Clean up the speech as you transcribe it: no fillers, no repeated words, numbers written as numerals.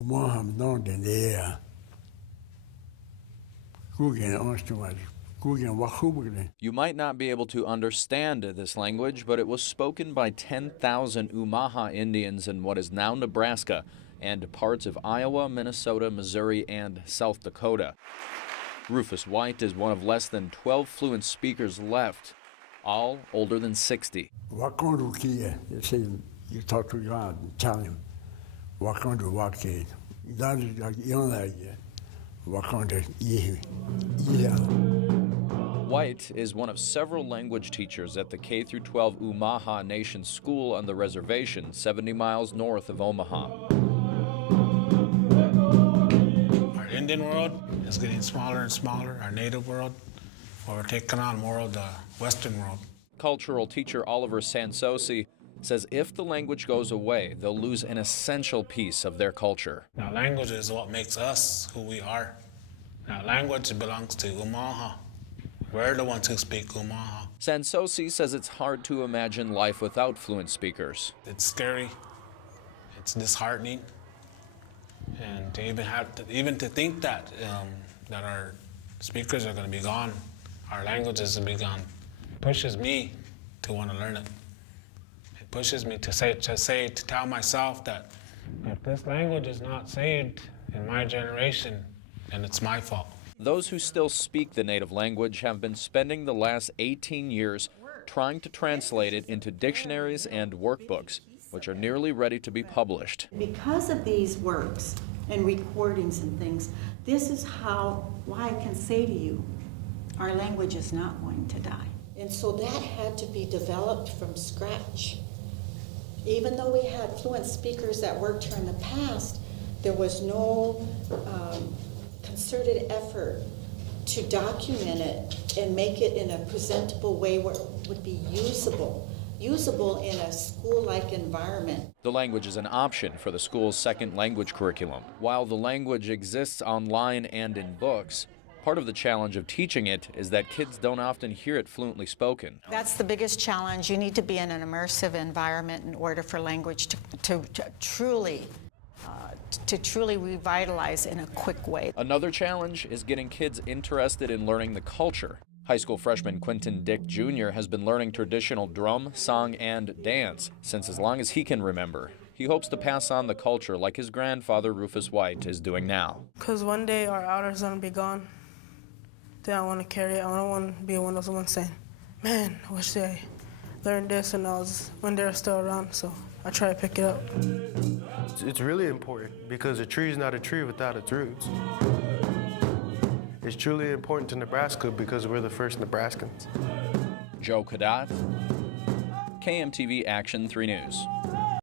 You might not be able to understand this language, but it was spoken by 10,000 Omaha Indians in what is now Nebraska and parts of Iowa, Minnesota, Missouri, and South Dakota. Rufus White is one of less than 12 fluent speakers left, all older than 60. You talk to God and tell him, White is one of several language teachers at the K-12 Omaha Nation School on the reservation 70 miles north of Omaha. Our Indian world is getting smaller and smaller, our native world, we're taking on more of the Western world. Cultural teacher Oliver Sansosi says if the language goes away, they'll lose an essential piece of their culture. Now, language is what makes us who we are. Now, language belongs to Omaha. We're the ones who speak Omaha. Sansosi says it's hard to imagine life without fluent speakers. It's scary. It's disheartening. And to even to think that that our speakers are going to be gone, our languages will be gone, pushes me to want to learn it. It pushes me to tell myself that if this language is not saved in my generation, then it's my fault. Those who still speak the native language have been spending the last 18 years trying to translate it into dictionaries and workbooks, which are nearly ready to be published. Because of these works and recordings and things, this is why I can say to you, our language is not going to die. And so that had to be developed from scratch. Even though we had fluent speakers that worked here in the past, there was no concerted effort to document it and make it in a presentable way where it would be usable in a school-like environment. The language is an option for the school's second language curriculum. While the language exists online and in books, part of the challenge of teaching it is that kids don't often hear it fluently spoken. That's the biggest challenge. You need to be in an immersive environment in order for language to truly revitalize in a quick way. Another challenge is getting kids interested in learning the culture. High school freshman Quentin Dick Jr. has been learning traditional drum, song, and dance since as long as he can remember. He hopes to pass on the culture like his grandfather Rufus White is doing now. Because one day our elders are going to be gone. Then I want to carry it. I don't want to be one of those ones saying, man, I wish they learned this when they were still around, so I try to pick it up. It's really important because a tree is not a tree without its roots. It's truly important to Nebraska because we're the first Nebraskans. Joe Cadat, KMTV Action 3 News.